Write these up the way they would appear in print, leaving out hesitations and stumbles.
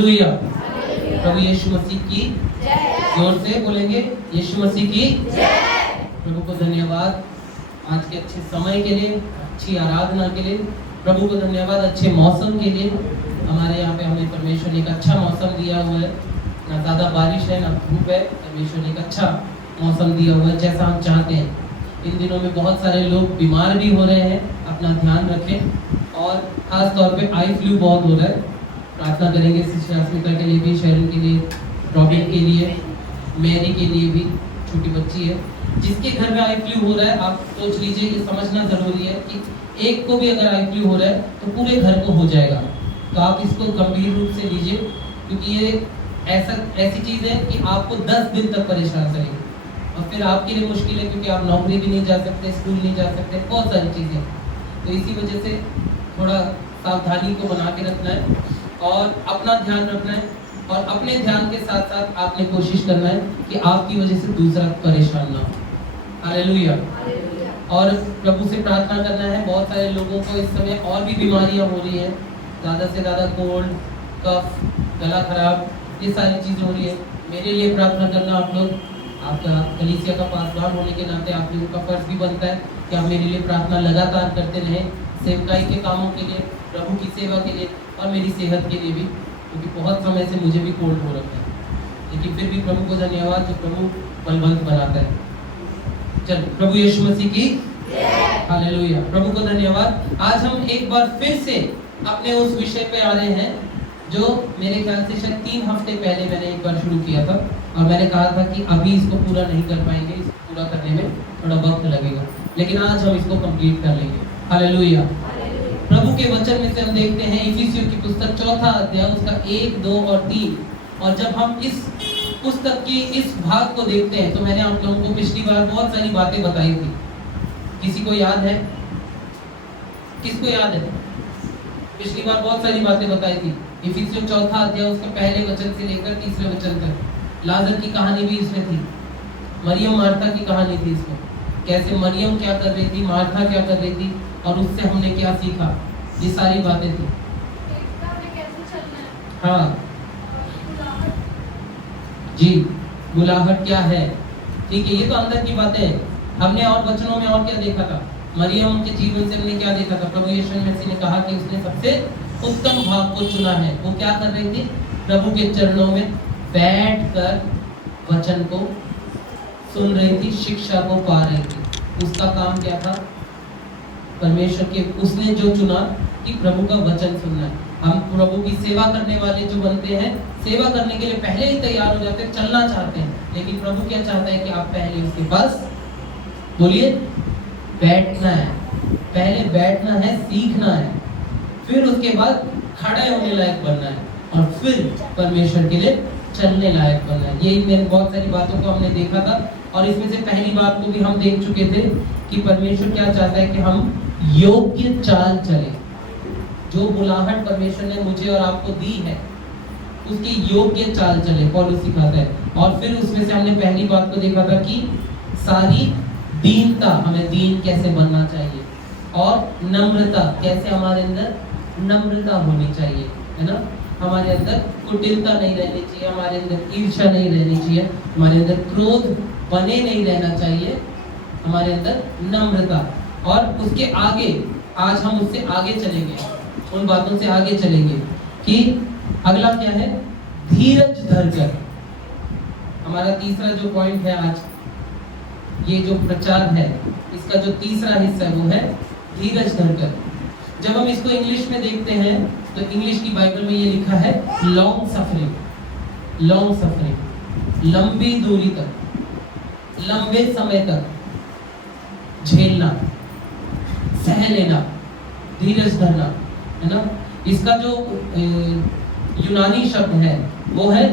Hallelujah. प्रभु यीशु मसीह की जोर से बोलेंगे, यीशु मसीह की प्रभु को धन्यवाद आज के अच्छे समय के लिए, अच्छी आराधना के लिए। प्रभु को धन्यवाद अच्छे मौसम के लिए। हमारे यहाँ पे हमें परमेश्वर ने एक अच्छा मौसम दिया हुआ है, ना ज़्यादा बारिश है ना धूप है। परमेश्वर ने एक अच्छा मौसम दिया हुआ है जैसा हम चाहते हैं। इन दिनों में बहुत सारे लोग बीमार भी हो रहे हैं, अपना ध्यान रखें। और ख़ास तौर पे आई फ्लू बहुत हो रहा है। प्रार्थना करेंगे स्मिता के लिए भी, शरण के लिए, रॉबिन के लिए, मैरी के लिए भी, छोटी बच्ची है जिसके घर में आई फ्लू हो रहा है। आप सोच लीजिए, ये समझना जरूरी है कि एक को भी अगर आई फ्लू हो रहा है तो पूरे घर को हो जाएगा। तो आप इसको गंभीर रूप से लीजिए, क्योंकि ये ऐसी चीज़ है कि आपको 10 दिन तक परेशान करेगी और फिर आपके लिए मुश्किल है, क्योंकि आप नौकरी भी नहीं जा सकते, स्कूल नहीं जा सकते, बहुत सारी चीज़ें। तो इसी वजह से थोड़ा सावधानी को बना के रखना है और अपना ध्यान रखना है। और अपने ध्यान के साथ साथ आपने कोशिश करना है कि आपकी वजह से दूसरा परेशान ना हो। हालेलुया। और प्रभु से प्रार्थना करना है। बहुत सारे लोगों को इस समय और भी बीमारियां हो रही हैं, ज़्यादा से ज़्यादा कोल्ड, कफ, गला खराब, ये सारी चीज़ें हो रही है। मेरे लिए प्रार्थना करना आप लोग, आपका कलीसिया का पासवान होने के नाते आप लोगों का फर्ज भी बनता है कि आप मेरे लिए प्रार्थना लगातार करते रहें, सेवकाई के कामों के लिए, प्रभु की सेवा के लिए और मेरी सेहत के लिए भी, क्योंकि बहुत समय से मुझे भी कोल्ड हो रखा है। लेकिन फिर भी प्रभु को धन्यवाद जो प्रभु बलवंत बनाता है। चल, प्रभु यीशु मसीह की हालेलुया। प्रभु को धन्यवाद। आज हम एक बार फिर से अपने उस विषय पे आ रहे हैं जो मेरे ख्याल से शायद 3 हफ्ते पहले मैंने एक बार शुरू किया था और मैंने कहा था कि अभी इसको पूरा नहीं कर पाएंगे, इसको पूरा करने में थोड़ा वक्त लगेगा, लेकिन आज हम इसको कंप्लीट कर लेंगे। हालेलुया। प्रभु के वचन में से हम देखते हैं इफिसियों की पुस्तक 4 अध्याय उसका 1, 2 और 3। और जब हम इस पुस्तक की इस भाग को देखते हैं तो मैंने आप लोगों को पिछली बार बहुत सारी बातें बताई थी। किसी को याद है? किसको याद है? पिछली बार बहुत सारी बातें बताई थी। इफिसियों 4 अध्याय उसके पहले वचन से लेकर तीसरे वचन तक लाजर की कहानी भी इसमें थी, मरियम मार्था की कहानी थी इसमें। कैसे मरियम क्या कर रही थी, मार्था क्या कर रही थी और उससे हमने क्या सीखा, ये सारी बातें थी। हाँ जी, बुलाहट क्या है, ठीक है, ये तो अंदर की बातें हैं। हमने और वचनों में और क्या देखा था, मरियम के जीवन से हमने क्या देखा था। प्रभु यीशु मसीह ने कहा कि उसने सबसे उत्तम भाग को चुना है। वो क्या कर रही थी? प्रभु के चरणों में बैठकर वचन को सुन रही थी, शिक्षा को पा रही थी। उसका काम क्या था? परमेश्वर के, उसने जो चुना कि प्रभु का वचन सुनना है। हम प्रभु की सेवा करने वाले जो बनते हैं, सेवा करने के लिए पहले ही तैयार हो जाते हैं, चलना चाहते हैं, लेकिन प्रभु क्या चाहता है कि आप पहले उसके पास, बोलिए, बैठना है। पहले बैठना है, सीखना है, फिर उसके बाद खड़े होने लायक बनना है और फिर परमेश्वर के लिए चलने लायक बनना है। यही मैंने बहुत सारी बातों को हमने देखा था और इसमें से पहली बात को भी हम देख चुके थे कि परमेश्वर क्या चाहता है कि हम योग्य चाल चले। जो बुलाहट परमेश्वर ने मुझे और आपको दी है उसकी योग्य चाल चले, पौलुस सिखाता है। और फिर उसमें से हमने पहली बात को देखा था कि सारी दीनता, हमें दीन कैसे बनना चाहिए, और नम्रता, कैसे हमारे अंदर नम्रता होनी चाहिए, है ना। हमारे अंदर कुटिलता नहीं रहनी चाहिए, हमारे अंदर ईर्ष्या नहीं रहनी चाहिए, हमारे अंदर क्रोध बने नहीं रहना चाहिए, हमारे अंदर नम्रता। और उसके आगे आज हम उससे आगे चलेंगे, उन बातों से आगे चलेंगे कि अगला क्या है, धीरज धरकर। हमारा तीसरा जो पॉइंट है आज, ये जो प्रचार है इसका जो तीसरा हिस्सा है वो है धीरज धरकर। जब हम इसको इंग्लिश में देखते हैं तो इंग्लिश की बाइबल में ये लिखा है लॉन्ग सफरिंग। लॉन्ग सफरिंग, लंबी दूरी तक, लंबे समय तक झेलना, सह लेना, धीरज धरना, है ना। इसका जो यूनानी शब्द है वो है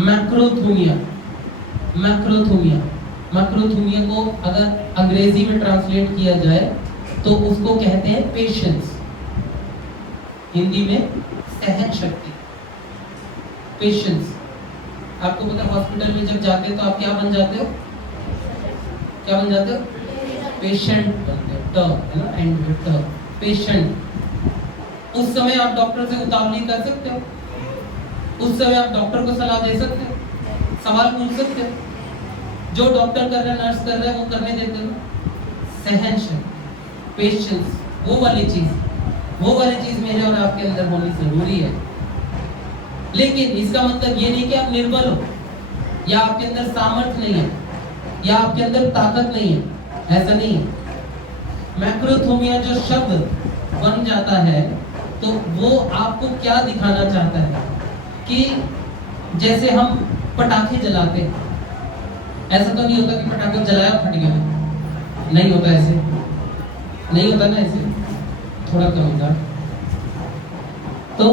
मैक्रोथुमिया। मैक्रोथुमिया, मैक्रोथुमिया को अगर अंग्रेजी में ट्रांसलेट किया जाए तो उसको कहते हैं पेशेंस, हिंदी में सहन शक्ति, पेशेंस। आपको पता, हॉस्पिटल में जब जाते हो तो आप क्या बन जाते हो? क्या बन जाते हो? पेशेंट बनते हो, है ना, एंड, पेशेंट। उस समय आप डॉक्टर से उतावली कर सकते हो, उस समय आप डॉक्टर को सलाह दे सकते हो, सवाल पूछ सकते हो, जो डॉक्टर कर रहा है, नर्स कर रहा है, वो करने देते हो। सहनशीलता, पेशेंस, वो वाली चीज मेरे और आपके अंदर होनी जरूरी है। लेकिन इसका मतलब ये नहीं कि आप निर्बल हो, या आपके अंदर सामर्थ्य नहीं है, या आपके अंदर ताकत नहीं है, ऐसा नहीं है। मैक्रोथोमिया जो शब्द बन जाता है, तो वो आपको क्या दिखाना चाहता है कि जैसे हम पटाखे जलाते हैं, ऐसा तो नहीं होता कि पटाखे जलाया फट गया, नहीं होता, ऐसे नहीं होता ना, ऐसे थोड़ा कम होता। तो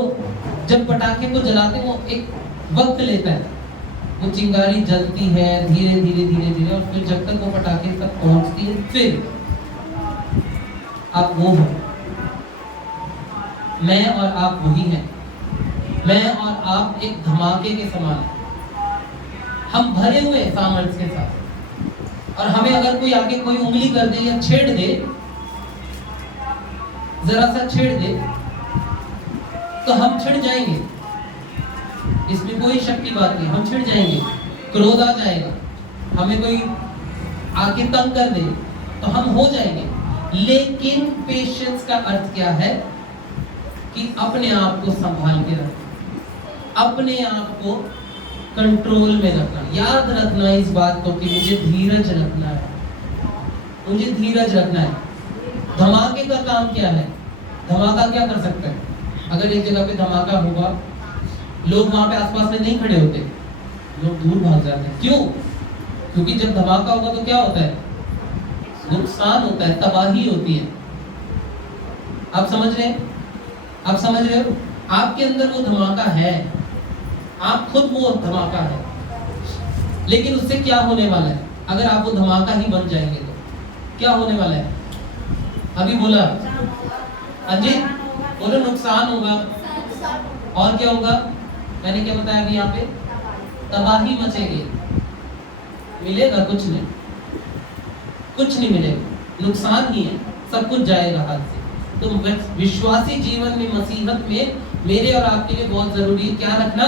जब पटाखे को जलाते हैं, वो एक वक्त लेता है, वो चिंगारी जलती है धीरे धीरे धीरे धीरे, और फिर जब तक वो पटाखे तक पहुंचती है, फिर आप वो हो, मैं और आप वही हैं। मैं और आप एक धमाके के समान हैं, हम भरे हुए सामर्थ्य के साथ, और हमें अगर कोई आगे कोई उंगली कर दे या छेड़ दे, जरा सा छेड़ दे, तो हम छिड़ जाएंगे, इसमें कोई शक की बात नहीं, हम छिड़ जाएंगे, क्रोध आ जाएगा, हमें कोई आके तंग कर दे तो हम हो जाएंगे। लेकिन पेशेंस का अर्थ क्या है कि अपने आप को संभाल के रखना, अपने आप को कंट्रोल में रखना। याद रखना इस बात को कि मुझे धीरज रखना है, मुझे धीरज रखना है। धमाके का काम क्या है? धमाका क्या कर सकता है? अगर एक जगह पे धमाका होगा, लोग वहां पे आसपास में नहीं खड़े होते, लोग दूर भाग जाते हैं। क्यों? क्योंकि जब धमाका होगा तो क्या होता है? नुकसान होता है, तबाही होती है। आप समझ रहे हैं? आप समझ रहे हो? आपके अंदर वो धमाका है, आप खुद वो धमाका है, लेकिन उससे क्या होने वाला है? अगर आप वो धमाका ही बन जाएंगे तो क्या होने वाला है? अभी बोला अजय, बोलो नुकसान होगा, और क्या होगा? मैंने क्या बताया अभी? यहाँ पे तबाही मचेगी, मिलेगा कुछ नहीं, कुछ नहीं मिलेगा, नुकसान ही है, सब कुछ जाएगा हाथ से। तो विश्वासी जीवन में, मसीहत में मेरे और आपके लिए बहुत जरूरी है क्या रखना?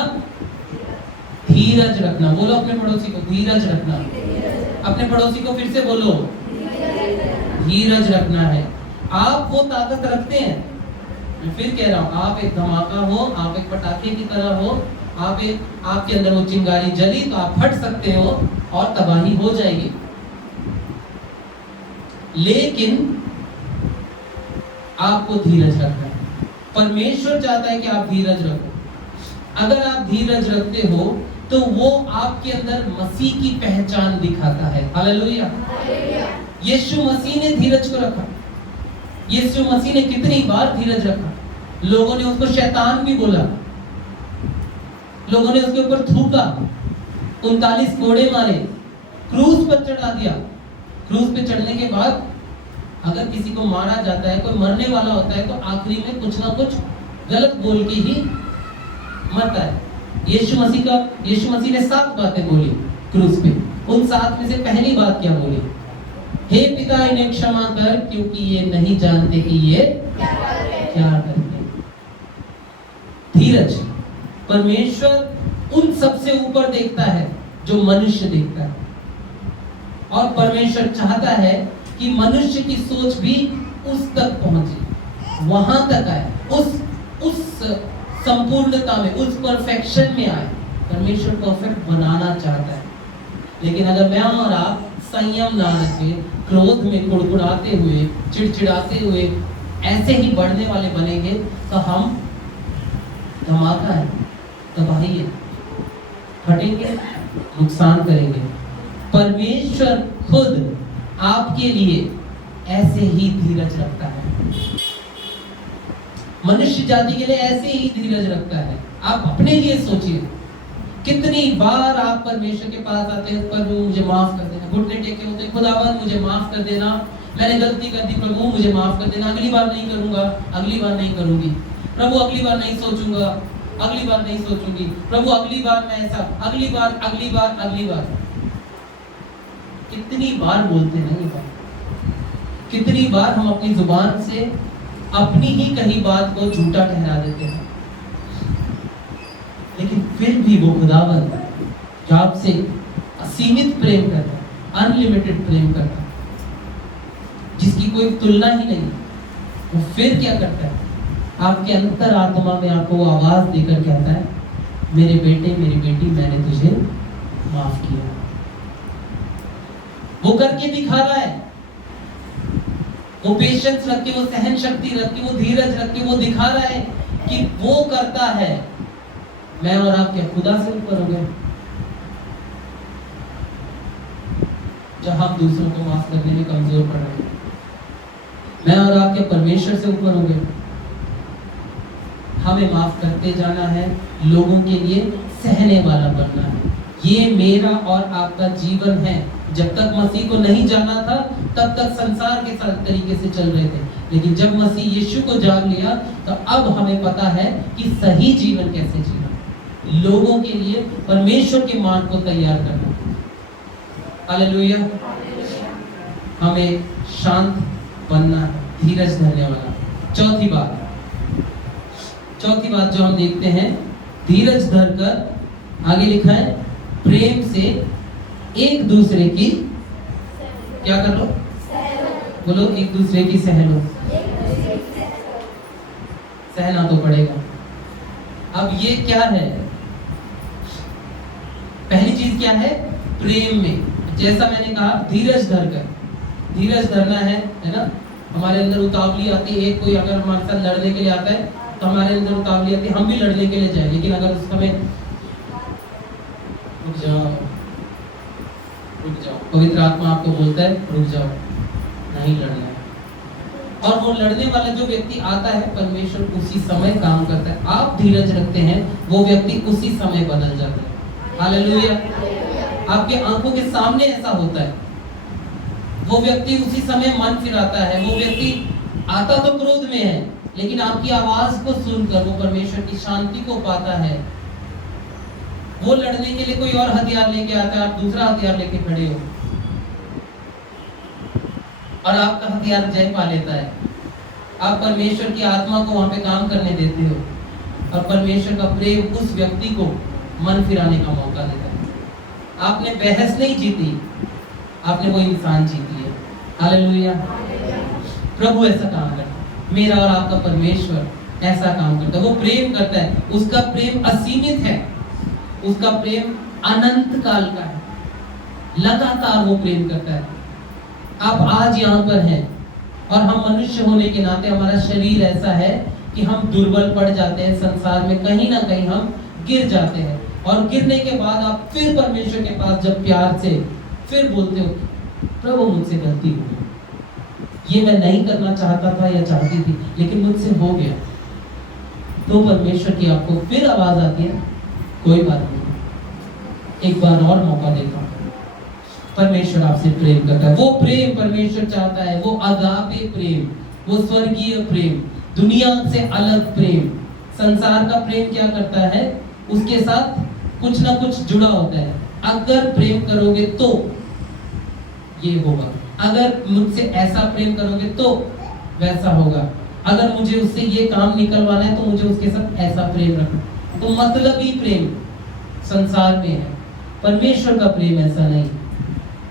धीरज रखना। बोलो अपने पड़ोसी को, धीरज रखना। अपने पड़ोसी को फिर से बोलो, धीरज रखना है। आप वो ताकत रखते हैं, मैं फिर कह रहा हूं, आप एक धमाका हो, आप एक पटाखे की तरह हो, आपके अंदर वो चिंगारी जली तो आप फट सकते हो और तबाही हो जाएगी। लेकिन आपको धीरज रखना है। परमेश्वर चाहता है कि आप धीरज रखो। अगर आप धीरज रखते हो तो वो आपके अंदर मसीह की पहचान दिखाता है। हालेलुया। यीशु मसीह ने धीरज को रखा। यीशु मसीह ने कितनी बार धीरज रखा। लोगों ने उसको शैतान भी बोला, लोगों ने उसके ऊपर थूका, 39 कोड़े मारे, क्रूस पर चढ़ा दिया। क्रूस पे चढ़ने के बाद अगर किसी को मारा जाता है, कोई मरने वाला होता है, तो आखिरी में कुछ ना कुछ गलत बोल के ही मरता है। यीशु मसीह ने 7 बातें बोली क्रूस पे। उन 7 में से पहली बात क्या बोली? हे पिता, इन्हें क्षमा कर, क्योंकि ये नहीं जानते कि ये क्या करते हैं। धीरज। परमेश्वर उन सबसे ऊपर देखता है जो मनुष्य देखता है, और परमेश्वर चाहता है कि मनुष्य की सोच भी उस तक पहुंचे, वहां तक आए, उस संपूर्णता में, उस परफेक्शन में आए। परमेश्वर परफेक्ट बनाना चाहता है। लेकिन अगर मैं और आप संयम ना रखें, क्रोध में कुड़कुड़ाते हुए, चिड़चिड़ाते हुए ऐसे ही बढ़ने वाले बनेंगे, तो हम धमाका है, तबाही है, फटेंगे, नुकसान करेंगे। परमेश्वर खुद आपके लिए ऐसे ही धीरज रखता है, मनुष्य जाति के लिए ऐसे ही धीरज रखता है। आप अपने लिए सोचिए, कितनी बार आप परमेश्वर के पास आते हैं, प्रभु मुझे माफ कर देना, घुटने टेके होते, खुदावन मुझे माफ कर देना, मैंने गलती कर दी, प्रभु मुझे माफ कर देना, अगली बार नहीं करूंगा, अगली बार नहीं करूंगी, प्रभु अगली बार नहीं सोचूंगा, अगली बार नहीं सोचूंगी, प्रभु अगली बार मैं ऐसा, अगली बार, अगली बार, अगली बार। कितनी बार बोलते हैं ये बात? कितनी बार हम अपनी जुबान से अपनी ही कही बात को झूठा ठहरा देते हैं। लेकिन फिर भी वो खुदावन जो आपसे असीमित प्रेम करता है, अनलिमिटेड प्रेम करता है, जिसकी कोई तुलना ही नहीं, वो फिर क्या करता है? आपके अंतर आत्मा में आपको वो आवाज देकर कहता है, मेरे बेटे मेरी बेटी, मैंने तुझे माफ किया। वो करके दिखा रहा है, वो पेशेंस रख के, वो सहन शक्ति रख के, वो धीरज रख के वो दिखा रहा है कि वो करता है। मैं और आप क्या खुदा से ऊपर हो गए? जब हम दूसरों को माफ करने में कमजोर पड़ रहे हैं, मैं और आप क्या परमेश्वर से ऊपर हो गए? हमें माफ करते जाना है, लोगों के लिए सहने वाला बनना है। ये मेरा और आपका जीवन है। जब तक मसीह को नहीं जाना था तब तक संसार के साथ तरीके से चल रहे थे, लेकिन जब मसीह यीशु को जान लिया तो अब हमें पता है कि सही जीवन कैसे जीना, लोगों के लिए परमेश्वर के मार्ग को तैयार करना। हालेलुया। हमें शांत बनना है, धीरज धरने वाला। चौथी बात जो हम देखते हैं, धीरज धरकर, आगे लिखा है, प्रेम से एक दूसरे की क्या कर लो? बोलो, एक दूसरे की सह लो। सहना तो पड़ेगा। अब ये क्या है? पहली चीज क्या है? प्रेम में, जैसा मैंने कहा, धीरज धरकर, धीरज धरना है ना। हमारे अंदर उतावली आती है, कोई अगर हमारे साथ लड़ने के लिए आता है तो हमारे अंदर उतावली आती है, हम भी लड़ने के लिए जाए, लेकिन अगर उस समय रुक जाओ, पवित्र आत्मा आपको बोलता है रुक जाओ, नहीं लड़ना है, और वो लड़ने वाला जो व्यक्ति आता है, परमेश्वर उसी समय काम करता है। आप धीरज रखते हैं, वो व्यक्ति उसी समय बदल जाता है। हालेलुया। आपके आंखों के सामने ऐसा होता है। वो व्यक्ति उसी समय मन फिराता है। वो व्यक्ति आता तो क्रोध में है, लेकिन आपकी आवाज को सुनकर वो परमेश्वर की शांति को पाता है। वो लड़ने के लिए कोई और हथियार लेके आता है, आप दूसरा हथियार लेके खड़े हो, और आपका हथियार जय पा लेता है। आप परमेश्वर की आत्मा को वहां पे काम करने देते हो, और परमेश्वर का प्रेम उस व्यक्ति को मन फिराने का मौका देता है। आपने बहस नहीं जीती, आपने वो इंसान जीती है। हालेलुया। प्रभु ऐसा काम करता है, मेरा और आपका परमेश्वर ऐसा काम करता है। वो प्रेम करता है, उसका प्रेम असीमित है, उसका प्रेम अनंत काल का है, लगातार वो प्रेम करता है। आप आज यहाँ पर हैं, और हम मनुष्य होने के नाते हमारा शरीर ऐसा है कि हम दुर्बल पड़ जाते हैं, संसार में कहीं ना कहीं हम गिर जाते हैं, और गिरने के बाद आप फिर परमेश्वर के पास जब प्यार से फिर बोलते हो, प्रभु मुझसे गलती हो गई, ये मैं नहीं करना चाहता था या चाहती थी, लेकिन मुझसे हो गया, तो परमेश्वर की आपको फिर आवाज आती है, कोई बात नहीं, एक बार और मौका देता हूं। परमेश्वर आपसे प्रेम करता है। वो प्रेम परमेश्वर चाहता है, वो अगापे प्रेम, वो स्वर्गीय प्रेम, दुनिया से अलग प्रेम। संसार का प्रेम क्या करता है? उसके साथ कुछ ना कुछ जुड़ा होता है। अगर प्रेम करोगे तो ये होगा, अगर मुझसे ऐसा प्रेम करोगे तो वैसा होगा, अगर मुझे उससे ये काम निकलवाना है तो मुझे उसके साथ ऐसा प्रेम रखना। तो मतलबी प्रेम संसार में है। परमेश्वर का प्रेम ऐसा नहीं।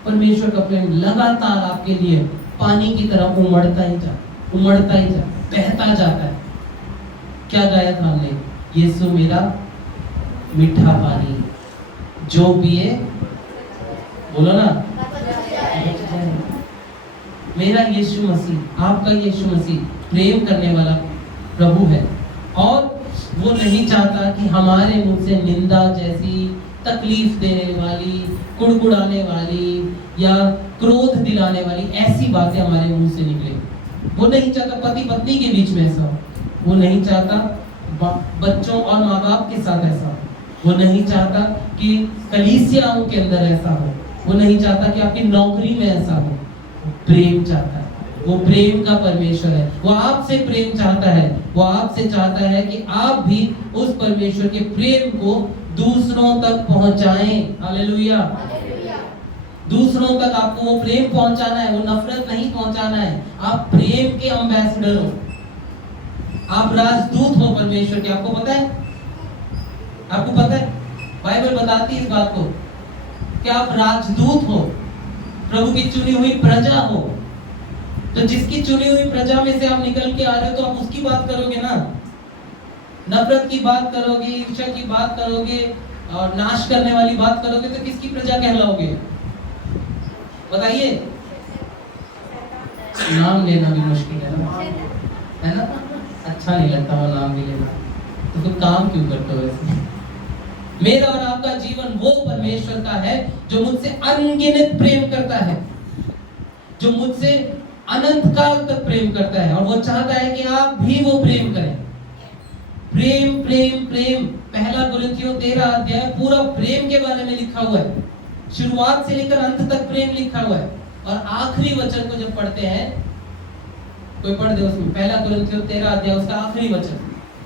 परमेश्वर का प्रेम लगातार आपके लिए पानी की तरह उमड़ता ही जा, बहता जाता है। क्या गाया था हमने? यीशु मेरा मीठा पानी, जो पिए, बोलो ना, मेरा यीशु मसीह, आपका यीशु मसीह प्रेम करने वाला प्रभु है, और वो नहीं चाहता कि हमारे मुंह से निंदा जैसी, तकलीफ देने वाली, कुड़कुड़ाने वाली या क्रोध दिलाने वाली ऐसी बातें हमारे मुंह से निकले। वो नहीं चाहता पति पत्नी के बीच में ऐसा हो, वो नहीं चाहता बच्चों और माँ बाप के साथ ऐसा हो, वो नहीं चाहता कि कलीसियाओं के अंदर ऐसा हो, वो नहीं चाहता कि आपकी नौकरी में ऐसा हो। प्रेम चाहता है, वो प्रेम का परमेश्वर है। वो आपसे प्रेम चाहता है, वो आपसे चाहता है कि आप भी उस परमेश्वर के प्रेम को दूसरों तक पहुंचाएं। हालेलुया। दूसरों तक आपको वो प्रेम पहुंचाना है, वो नफरत नहीं पहुंचाना है। आप प्रेम के एम्बेसडर हो, आप राजदूत हो परमेश्वर के। आपको पता है आपको पता है, बाइबल बताती है इस बात को कि आप राजदूत हो, प्रभु की चुनी हुई प्रजा हो। तो जिसकी चुनी हुई प्रजा में से आप निकल के आ रहे हो तो आप उसकी बात करोगे ना। नफरत की बात करोगे, ईर्ष्या की बात करोगे और नाश करने वाली बात करोगे तो किसकी प्रजा कहलाओगे? बताइए। नाम लेना भी मुश्किल है ना? अच्छा नहीं लगता वो नाम भी लेना, तो फिर काम क्यों करते हो ऐसे? मेरा और आपका जीवन वो परमेश्वर का है जो मुझसे अनगिनत प्रेम करता है, जो मुझसे अनंत काल तक प्रेम करता है, और वो चाहता है कि आप भी वो प्रेम करें। प्रेम प्रेम प्रेम, पहला कुरिन्थियों 13 अध्याय पूरा प्रेम के बारे में लिखा हुआ है। शुरुआत से लेकर अंत तक प्रेम लिखा हुआ है। और आखिरी वचन को जब पढ़ते हैं, कोई पढ़ दे उसमें, पहला कुरिन्थियों 13 अध्याय उसका आखिरी वचन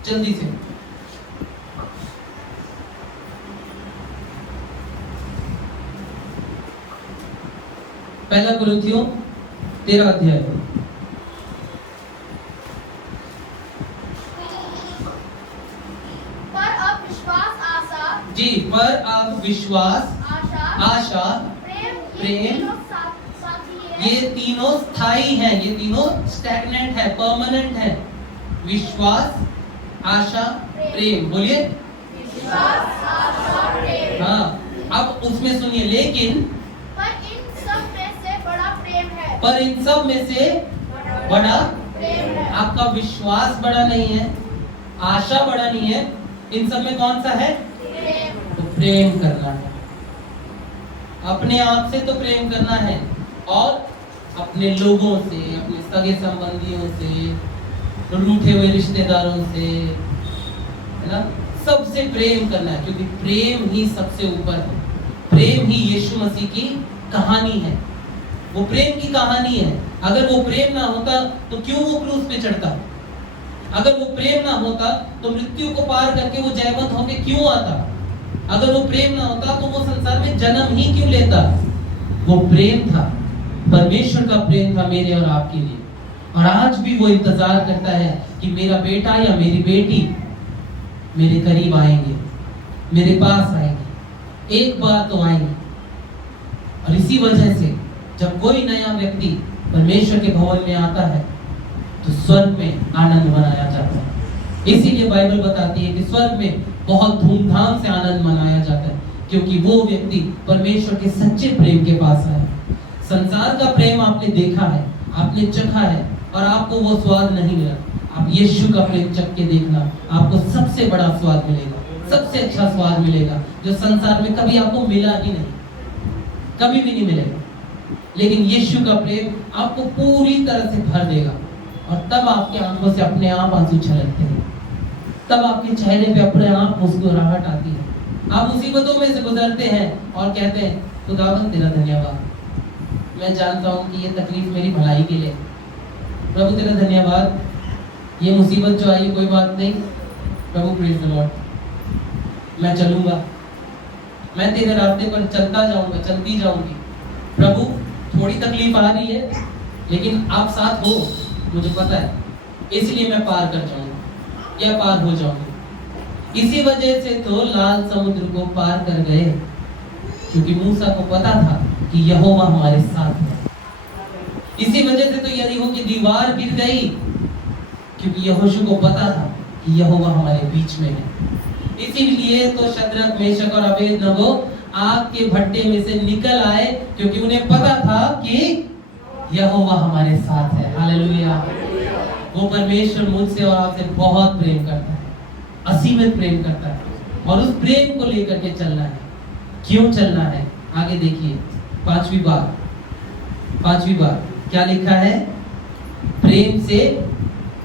जल्दी से। पहला कुरिन्थियों 13 अध्याय। जी, पर अब विश्वास, आशा, प्रेम, ये तीनों स्थायी हैं, ये तीनों स्टैग्नेंट है, परमानेंट है। विश्वास, आशा, प्रेम, बोलिए। विश्वास, आशा, प्रेम। हाँ, अब उसमें सुनिए, लेकिन पर इन सब में से बड़ा प्रेम है। पर इन सब में से बड़ा प्रेम है। आपका विश्वास बड़ा नहीं है, आशा बड़ा नहीं है, इन सब में कौन सा है? तो प्रेम करना है। अपने आप से तो प्रेम करना है, और अपने लोगों से, अपने सगे संबंधियों से, रूठे हुए रिश्तेदारों से, है ना, सबसे प्रेम करना है, क्योंकि प्रेम ही सबसे ऊपर है। प्रेम ही यीशु मसीह की कहानी है, वो प्रेम की कहानी है। अगर वो प्रेम ना होता तो क्यों वो क्रूस पे चढ़ता? अगर वो प्रेम ना होता तो मृत्यु को पार करके वो जयवंत होके क्यों आता? अगर वो प्रेम ना होता तो वो संसार में जन्म ही क्यों लेता? वो प्रेम था, परमेश्वर का प्रेम था मेरे और आपके लिए। और आज भी वो इंतजार करता है कि मेरा बेटा या मेरी बेटी मेरे करीब आएंगे, मेरे पास आएंगे, एक बार तो आएंगे। और इसी वजह से जब कोई नया व्यक्ति परमेश्वर के भवन में आता है तो स्वर्ग में आनंद मनाया जाता है। इसीलिए बाइबल बताती है कि स्वर्ग में बहुत धूमधाम से आनंद मनाया जाता है, क्योंकि वो व्यक्ति परमेश्वर के सच्चे प्रेम के पास आया। संसार का प्रेम आपने देखा है, आपने चखा है, और आपको वो स्वाद नहीं मिला। आप यीशु का प्रेम चख के देखना, आपको सबसे बड़ा स्वाद मिलेगा, सबसे अच्छा स्वाद मिलेगा, जो संसार में कभी आपको मिला ही नहीं, कभी भी नहीं मिलेगा। लेकिन यीशु का प्रेम आपको पूरी तरह से भर देगा, और तब आपके आंखों से अपने आप आंसू छलकते हैं, तब आपके चेहरे पे अपने आप मुस्कुराहट आती है। आप मुसीबतों में से गुजरते हैं और कहते हैं, खुदावंद तेरा धन्यवाद, मैं जानता हूँ कि ये तकलीफ मेरी भलाई के लिए। प्रभु तेरा धन्यवाद, ये मुसीबत जो आई कोई बात नहीं, प्रभु प्रेज द लॉर्ड, मैं चलूँगा, मैं तेरे रास्ते पर चलता जाऊँगा, चलती जाऊँगी। प्रभु थोड़ी तकलीफ आ रही है, लेकिन आप साथ हो, मुझे पता है, इसलिए मैं पार कर जाऊँगा या पार हो जाऊँगी। इसी वजह से तो लाल समुद्र को पार कर गए, क्योंकि मूसा को पता था कि यहोवा हमारे साथ है। इसी वजह से तो यरीहो की दीवार गिर गई, क्योंकि यहोशू को पता था कि यहोवा हमारे बीच में है। इसीलिए तो शद्रक, मेशक और अबेदनगो आग के भट्टे में से निकल आए, क्योंकि उन्हें पता था कि यहोवा हमारे साथ है। हालेलुया। वो परमेश्वर मुझसे और आपसे बहुत प्रेम करता है, असीमित प्रेम करता है, और उस प्रेम को लेकर के चलना है। क्यों चलना है? आगे देखिए, पांचवी बार क्या लिखा है? प्रेम से।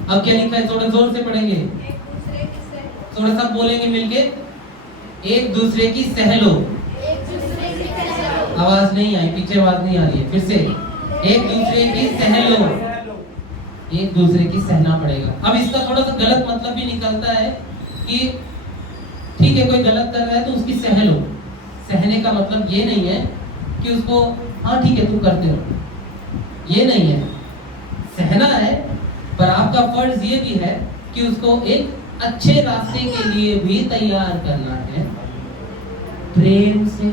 अब क्या लिखा है? थोड़ा जोर से पढ़ेंगे, थोड़ा सा बोलेंगे मिलके, एक दूसरे की सह लो। आवाज नहीं आई, पीछे आवाज नहीं आ रही है, फिर से, एक दूसरे की सह लो। एक दूसरे की सहना पड़ेगा। अब इसका थोड़ा सा गलत मतलब भी निकलता है कि ठीक है, कोई गलत कर रहा है तो उसकी सह लो। सहने का मतलब ये नहीं है कि उसको हाँ ठीक है तुम करते हो, ये नहीं है। सहना है, पर आपका फर्ज ये भी है कि उसको एक अच्छे रास्ते के लिए भी तैयार करना है, प्रेम से,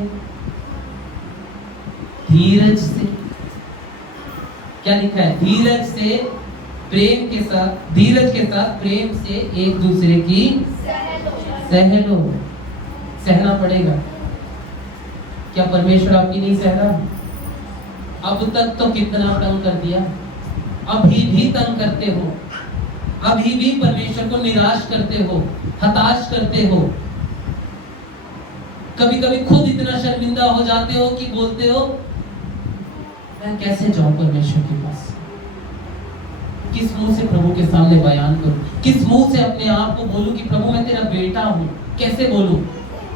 धीरज से। क्या लिखा है? धीरज से, प्रेम के साथ, धीरज के साथ प्रेम से एक दूसरे की सह लो। सहना पड़ेगा। क्या परमेश्वर आपकी नहीं सह रहा? अब तक तो कितना तंग कर दिया, अभी भी तंग करते हो, अभी भी परमेश्वर को निराश करते हो, हताश करते हो। कभी कभी खुद इतना शर्मिंदा हो जाते हो कि बोलते हो मैं कैसे जाऊं परमेश्वर के पास, किस मुंह से प्रभु के सामने बयान करूं, किस मुंह से अपने आप को बोलूं कि प्रभु मैं तेरा बेटा हूं, कैसे बोलूं?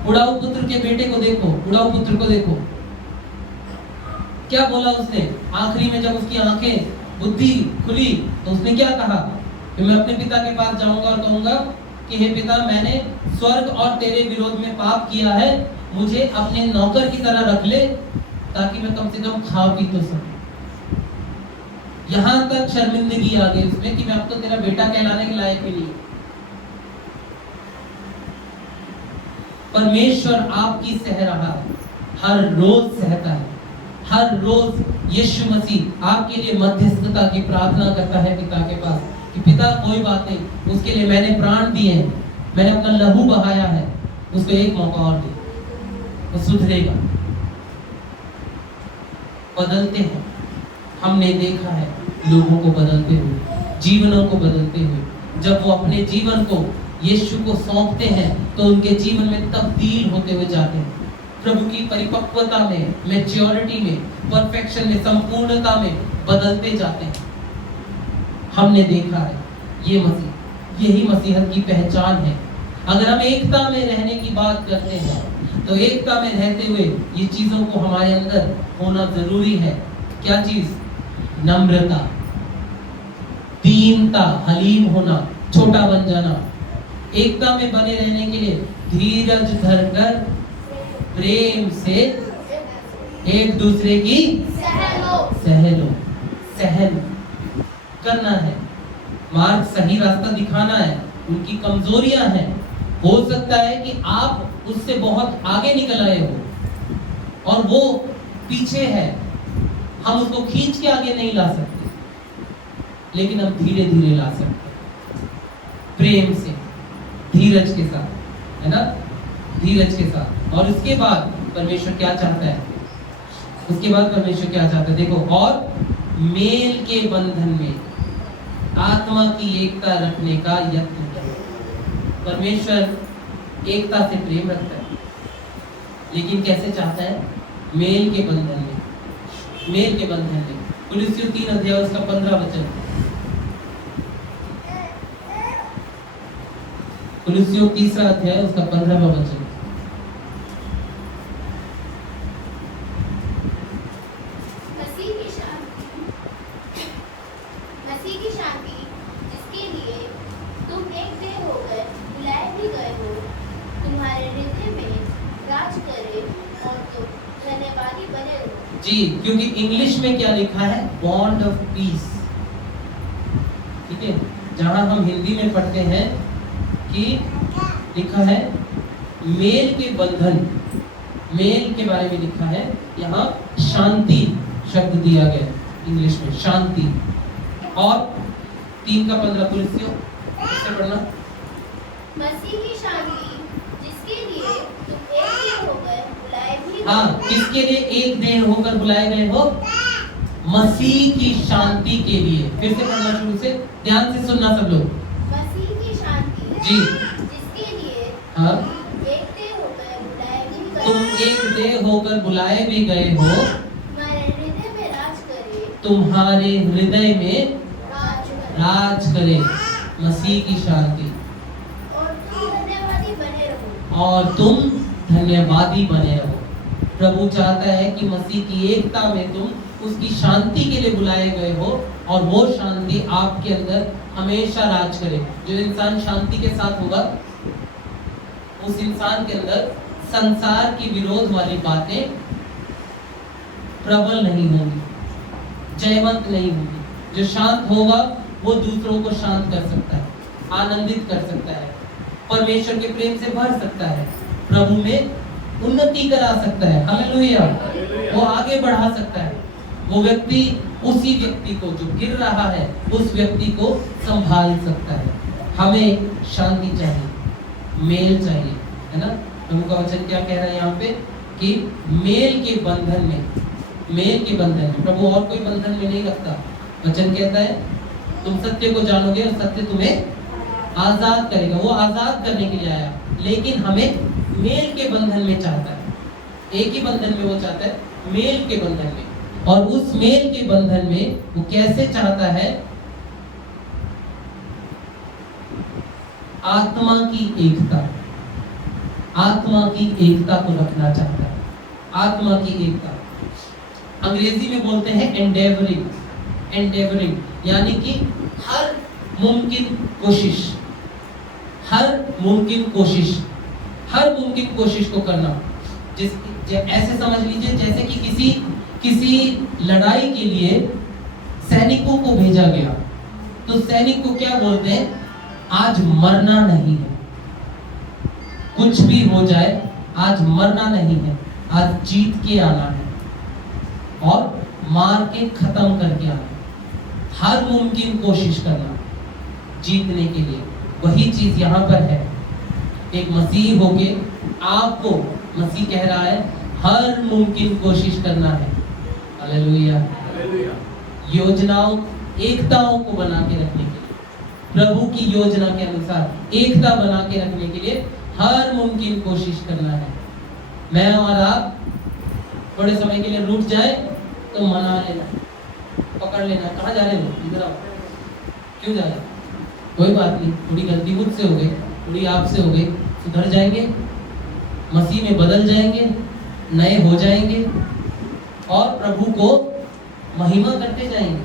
उड़ाऊ पुत्र के बेटे को देखो, उड़ाऊ पुत्र को देखो, क्या बोला उसने आखिरी में जब उसकी आंखें बुद्धि खुली तो उसने क्या कहा कि मैं अपने पिता के पास जाऊंगा और कहूंगा कि हे पिता, मैंने स्वर्ग और तेरे विरोध में पाप किया है, मुझे अपने नौकर की तरह रख ले ताकि मैं कम से कम खा पी तो सकूं। यहां तक शर्मिंदगी आ गई उसमें कि मैं अब तो तेरा बेटा कहलाने के लायक भी नहीं। परमेश्वर आपकी सह रहा है, हर रोज सहता है, हर रोज यीशु मसीह आपके लिए मध्यस्थता की प्रार्थना करता है पिता के पास कि पिता कोई बात नहीं, उसके लिए मैंने प्राण दिए हैं, मैंने अपना लहू बहाया है, उसको एक मौका और दे, वो सुधरेगा। बदलते हैं, हमने देखा है लोगों को बदलते हुए, जीवनों को बदलते हुए। जब वो अपने जीवन को यीशु को सौंपते हैं तो उनके जीवन में तब्दील होते हुए जाते हैं, प्रभु की परिपक्वता में, मैच्योरिटी में, परफेक्शन में, संपूर्णता में बदलते जाते हैं। हमने देखा है ये मसीह, यही मसीहत की पहचान है। अगर हम एकता में रहने की बात करते हैं तो एकता में रहते हुए ये चीजों को हमारे अंदर होना जरूरी है। क्या चीज? नम्रता, दीनता, हलीम होना, छोटा बन जाना। एकता में बने रहने के लिए धीरज धरकर प्रेम से एक दूसरे की सहन करना है, मार्ग सही रास्ता दिखाना है। उनकी कमजोरियां हैं, हो सकता है कि आप उससे बहुत आगे निकल आए हो और वो पीछे है, हम उसको खींच के आगे नहीं ला सकते, लेकिन हम धीरे धीरे ला सकते हैं, प्रेम से, धीरज के साथ, है ना, धीरज के साथ। और उसके बाद परमेश्वर क्या चाहता है? उसके बाद परमेश्वर क्या चाहता है? देखो, और मेल के बंधन में आत्मा की एकता रखने का यत्न करो। परमेश्वर एकता से प्रेम रखता है, लेकिन कैसे चाहता है? मेल के बंधन में, मेल के बंधन में। कुलुस्सियों 3 अध्याय उसका 15 वचन, कुलुस्सियों 3 अध्याय उसका 15वां वचन। जी, क्योंकि इंग्लिश में क्या लिखा है? Bond of peace. ठीक है, जहां हम हिंदी में पढ़ते हैं कि लिखा है मेल के बंधन, मेल के बारे में लिखा है, यहाँ शांति शब्द दिया गया इंग्लिश में, शांति। और 3:15 कुलुस्सियों से पढ़ना। मसीह की शांति जिसके लिए तुम एक होकर बुलाए भी, हाँ, किसके लिए एक देह होकर बुलाए गए हो? मसीह की शांति के लिए। फिर से पढ़ना शुरू से, ध्यान से सुनना सब लोग। मसीह की शांति जी, जिसके लिए हाँ, एक देह होकर बुलाए भी गए, तुम एक देह होकर बुलाए भी गए हो, तुम्हारे हृदय में राज करे, तुम्हारे हृदय में राज करे मसीह की शांति, और तुम धन्यवादी बने रहो, और तुम धन्यवादी बने रहो। प्रभु चाहता है कि मसीह की एकता में तुम उसकी शांति के लिए बुलाए गए हो, और वो शांति आपके अंदर हमेशा राज करे। जो इंसान शांति के साथ होगा, उस इंसान के अंदर संसार की विरोध वाली बातें प्रबल नहीं होंगी, जयवंत नहीं होंगी। जो शांत होगा वो दूसरों को शांत कर सकता है, आनंदित कर सकता है, परमेश्वर के प्रेम से भर सकता है, प्रभु में उन्नति करा सकता है। हालेलुया। वो आगे बढ़ा सकता है। वो व्यक्ति उसी व्यक्ति को जो गिर रहा है उस व्यक्ति को संभाल सकता है। हमें शांति चाहिए, मेल चाहिए, है ना। प्रभु का वचन क्या कह रहा है यहाँ पे कि मेल के बंधन में प्रभु और कोई बंधन में नहीं रखता। वचन कहता है तुम सत्य को जानोगे और सत्य तुम्हें आजाद करेगा। वो आजाद करने के लिए आया, लेकिन हमें मेल के बंधन में चाहता है। एक ही बंधन में वो चाहता है, मेल के बंधन में। और उस मेल के बंधन में वो कैसे चाहता है? आत्मा की एकता को रखना चाहता है। आत्मा की एकता अंग्रेजी में बोलते हैं एंडेवरिंग, यानी कि हर मुमकिन कोशिश को करना। ऐसे समझ लीजिए जैसे कि किसी लड़ाई के लिए सैनिकों को भेजा गया, तो सैनिक को क्या बोलते हैं? आज मरना नहीं है, कुछ भी हो जाए आज मरना नहीं है, आज जीत के आना है और मार के खत्म करके आना। हर मुमकिन कोशिश करना जीतने के लिए। वही चीज यहाँ पर है। एक मसीह होके आपको मसीह कह रहा है हर मुमकिन कोशिश करना है। हालेलुया। योजनाओं, एकताओं को बना के रखने के लिए, प्रभु की योजना के अनुसार एकता बना के रखने के लिए हर मुमकिन कोशिश करना है। मैं और आप थोड़े समय के लिए रुक जाए तो मना लेना, पकड़ लेना, कहाँ जा रहे हो, इधर आओ, क्यों जा रहे? कोई बात नहीं, थोड़ी गलती मुझसे हो गई, थोड़ी आपसे हो गई, सुधर जाएंगे, मसीह में बदल जाएंगे, नए हो जाएंगे और प्रभु को महिमा करते जाएंगे।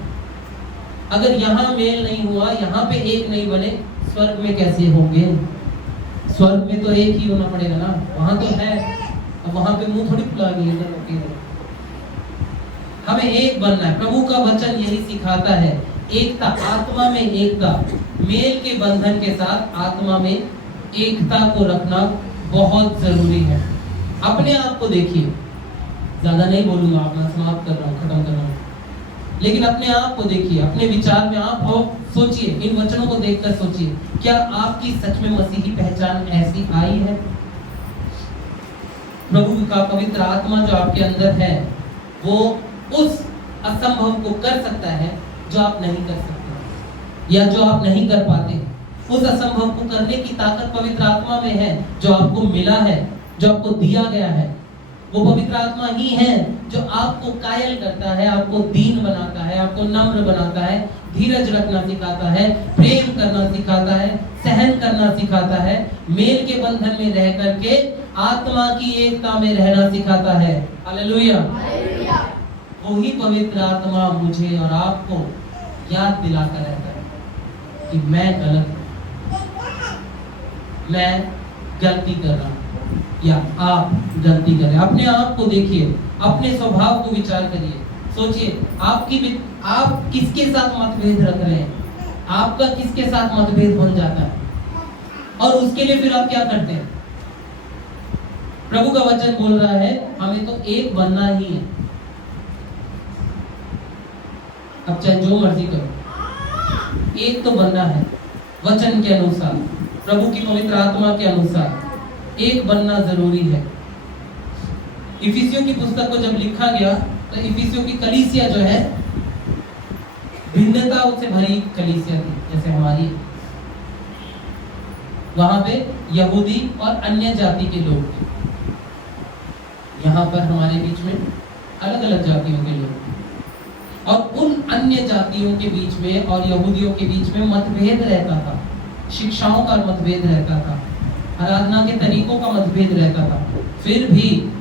अगर यहाँ मेल नहीं हुआ, यहाँ पे एक नहीं बने, स्वर्ग में कैसे होंगे? स्वर्ग में तो एक ही होना पड़ेगा ना, वहां तो है। अब वहां पे मुंह थोड़ी फुला गई इधर। हमें एक बनना है। प्रभु का वचन यही सिखाता है, एकता, आत्मा में एकता, मेल के बंधन के साथ आत्मा में एकता को रखना बहुत जरूरी है। अपने आप को देखिए, ज्यादा नहीं बोलूंगा, अपना समाप्त कर रहा हूँ, खत्म कर रहा हूँ, लेकिन अपने आप को देखिए, अपने विचार में आप हो, सोचिए, इन वचनों को देखकर सोचिए, क्या आपकी सच में मसीही पहचान ऐसी आई है? प्रभु का पवित्र आत्मा जो आपके अंदर है वो उस असंभव को कर सकता है जो आप नहीं कर सकते या जो आप नहीं कर पाते। उस असंभव को करने की ताकत पवित्र आत्मा में है, जो आपको मिला है, जो आपको दिया गया है। वो पवित्र आत्मा ही है जो आपको कायल करता है, आपको दीन बनाता है, आपको नम्र बनाता है, धीरज रखना सिखाता है, प्रेम करना सिखाता है, सहन करना सिखाता है, मेल के बंधन में रह करके आत्मा की एकता में रहना सिखाता है। हालेलुया। वही पवित्र आत्मा मुझे और आपको याद दिलाता रहता है कि मैं गलत हूं, मैं गलती कर रहा हूं या आप गलती कर रहे हैं। अपने आप को देखिए, अपने स्वभाव को विचार करिए, सोचिए आप किसके साथ मतभेद रख रहे हैं, आपका किसके साथ मतभेद बन जाता है और उसके लिए फिर आप क्या करते हैं? प्रभु का वचन बोल रहा है हमें तो एक बनना ही है। अब चाहे जो मर्जी करो, एक तो बनना है वचन के अनुसार, प्रभु की पवित्र आत्मा के अनुसार एक बनना जरूरी है। इफिसियों की पुस्तक को जब लिखा गया तो इफिसियों की कलीसिया जो है भिन्नताओं से भरी कलीसिया थी, जैसे हमारी। वहां पे यहूदी और अन्य जाति के लोग थे। यहाँ पर हमारे बीच में अलग अलग जातियों के लोग, और उन अन्य जातियों के बीच में और यहूदियों के बीच में मतभेद रहता था, शिक्षाओं का मतभेद रहता था, आराधना के तरीकों का मतभेद रहता था। फिर भी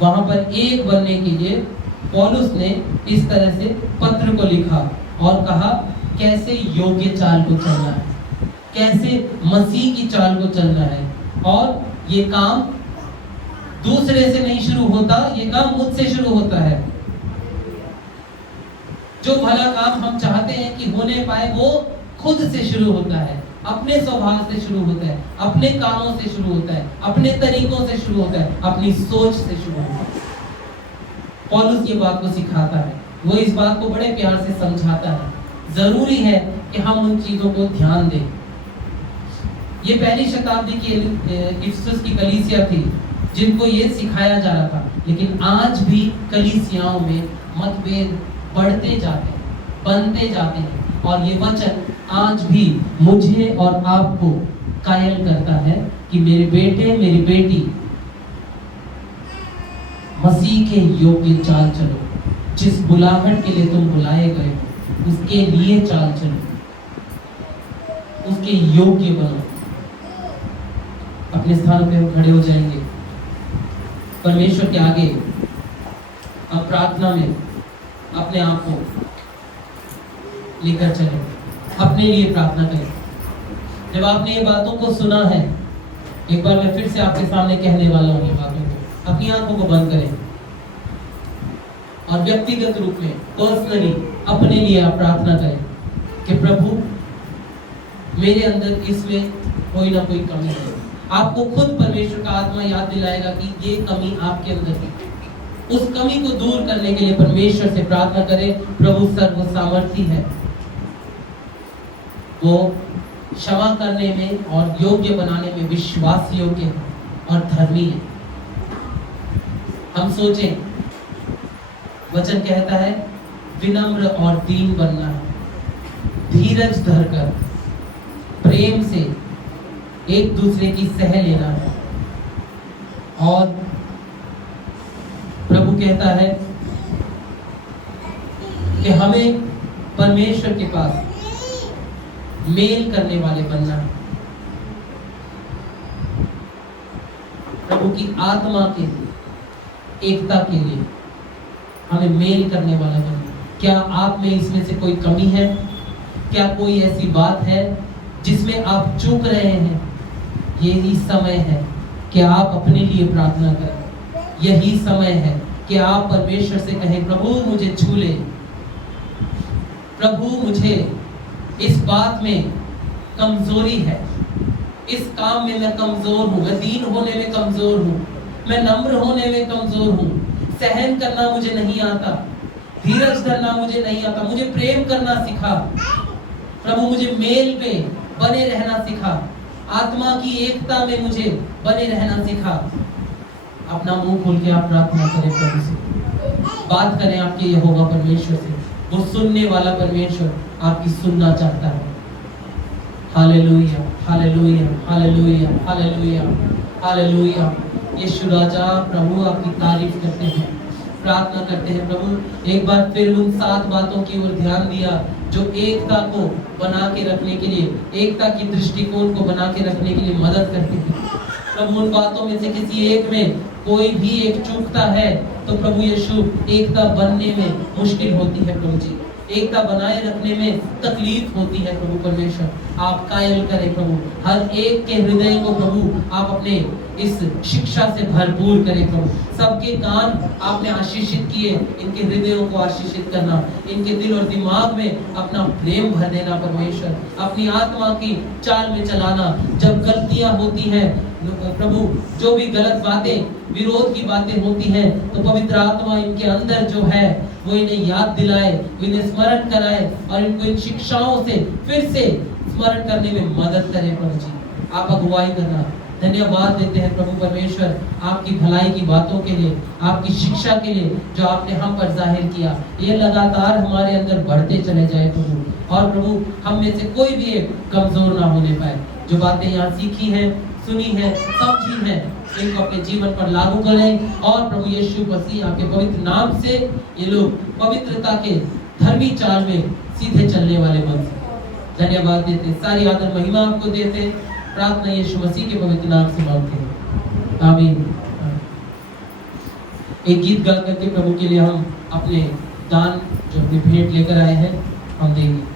वहां पर एक बनने के लिए पौलुस ने इस तरह से पत्र को लिखा और कहा कैसे योग्य चाल को चलना है, कैसे मसीह की चाल को चलना है। और ये काम दूसरे से नहीं शुरू होता, ये काम मुझसे शुरू होता है। जो भला काम हम चाहते हैं कि होने पाए वो खुद से शुरू होता है, अपने स्वभाव से शुरू होता है, अपने कामों से शुरू होता है, अपने तरीकों से शुरू होता है, अपनी सोच से शुरू होता है। पौलुस ये बात को सिखाता है, वो इस बात को बड़े प्यार से समझाता है। जरूरी है कि हम उन चीजों को ध्यान दें। ये पहली शताब्दी की इफिसुस की कलीसिया थी जिनको ये सिखाया जा रहा था, लेकिन आज भी कलीसियाओं में मतभेद बढ़ते जाते हैं, बनते जाते हैं, और ये वचन आज भी मुझे और आपको कायल करता है कि मेरे बेटे मेरी बेटी मसीह के योग्य चाल चलो, जिस बुलाहट के लिए तुम बुलाए गए हो उसके लिए चाल चलो, उसके योग्य बनो। अपने स्थानों पे हम खड़े हो जाएंगे, परमेश्वर के आगे अब प्रार्थना में अपने आप को लेकर चले, अपने लिए प्रार्थना करें। जब आपने ये बातों को सुना है, एक बार मैं फिर से आपके सामने कहने वाला हूँ ये बातों को, अपनी आंखों को बंद करें और व्यक्तिगत रूप में पर्सनली अपने लिए आप प्रार्थना करें कि प्रभु मेरे अंदर इसमें कोई ना कोई कमी है। आपको खुद परमेश्वर का आत्मा याद दिलाएगा कि ये कमी आपके अंदर है। उस कमी को दूर करने के लिए परमेश्वर से प्रार्थना करें। प्रभु सर्व सामर्थी है, वो क्षमा करने में और योग्य बनाने में विश्वास योग्य है और धर्मी है। हम सोचें, वचन कहता है विनम्र और दीन बनना है, धीरज धरकर प्रेम से एक दूसरे की सह लेना है। और प्रभु कहता है कि हमें परमेश्वर के पास मेल करने वाले बनना है, प्रभु की आत्मा के लिए, एकता के लिए हमें मेल करने वाला बनना है। क्या आप में इसमें से कोई कमी है? क्या कोई ऐसी बात है जिसमें आप चूक रहे हैं? यही समय है कि आप अपने लिए प्रार्थना करें। यही समय है कि आप परमेश्वर से कहें, प्रभु मुझे छू ले, प्रभु मुझे इस बात में कमजोरी है, इस काम में मैं कमजोर हूँ, मैं दीन होने में कमजोर हूँ, मैं नम्र होने में कमजोर हूँ, सहन करना मुझे नहीं आता, धीरज धरना मुझे नहीं आता, मुझे प्रेम करना सिखा प्रभु, मुझे मेल पे बने रहना सिखा, आत्मा की एकता में मुझे बने रहना सिखा। अपना मुंह खोल के आप प्रार्थना करें, प्रभु से बात करें आपके यहोवा परमेश्वर से। वो सुनने वाला परमेश्वर आपकी सुनना चाहता है। Hallelujah, hallelujah, hallelujah, hallelujah, hallelujah. Yeshu राजा प्रभु आपकी तारीफ करते हैं, प्रार्थना करते हैं। प्रभु एक बार फिर उन 7 बातों की ओर ध्यान दिया जो एकता को बना के रखने के लिए, एकता की दृष्टिकोण को बना के रखने के लिए मदद करती थी। प्रभु उन बातों में से किसी एक में कोई भी एक चूकता है तो प्रभु यीशु एकता बनने में मुश्किल होती है। प्रभु जी एकता बनाए रखने में तकलीफ होती है। प्रभु परमेश्वर आप कायल करें प्रभु, हर एक के हृदय को प्रभु आप अपने इस शिक्षा से भरपूर करें प्रभु। सबके कान आपने आशीषित किए, इनके हृदयों को आशीषित करना, इनके दिल और दिमाग में अपना प्रेम भर देना परमेश्वर, अपनी आत्मा की चाल में चलाना। जब गलतियां होती हैं प्रभु, जो भी गलत बातें विरोध की बातें होती हैं, तो पवित्र आत्मा इनके अंदर जो है वो इन्हें याद दिलाए, इन्हें स्मरण कराए और इनको इन शिक्षाओं से फिर से स्मरण करने में मदद करे। प्रभु जी आप अगुवाई करना। धन्यवाद देते हैं प्रभु परमेश्वर आपकी भलाई की बातों के लिए, आपकी शिक्षा के लिए जो आपने हम पर जाहिर किया। ये लगातार हमारे अंदर बढ़ते चले जाए प्रभु, और प्रभु हम में से कोई भी एक कमजोर ना होने पाए। जो बातें यहाँ सीखी हैं, सुनी है, समझी है, इनको अपने जीवन पर लागू करें और प्रभु यीशु मसीह आपके पवित्र नाम से ये लोग पवित्रता के धर्मी चाल में सीधे चलने वाले बन सके। धन्यवाद देते, सारी आदर महिमा आपको देते, प्रार्थना यीशु मसीह के पवित्र नाम से मांगते हैं, आमीन। एक गीत गा करके प्रभु के लिए हम अपने दान जो अपनी भेंट लेकर आए हैं हम देंगे।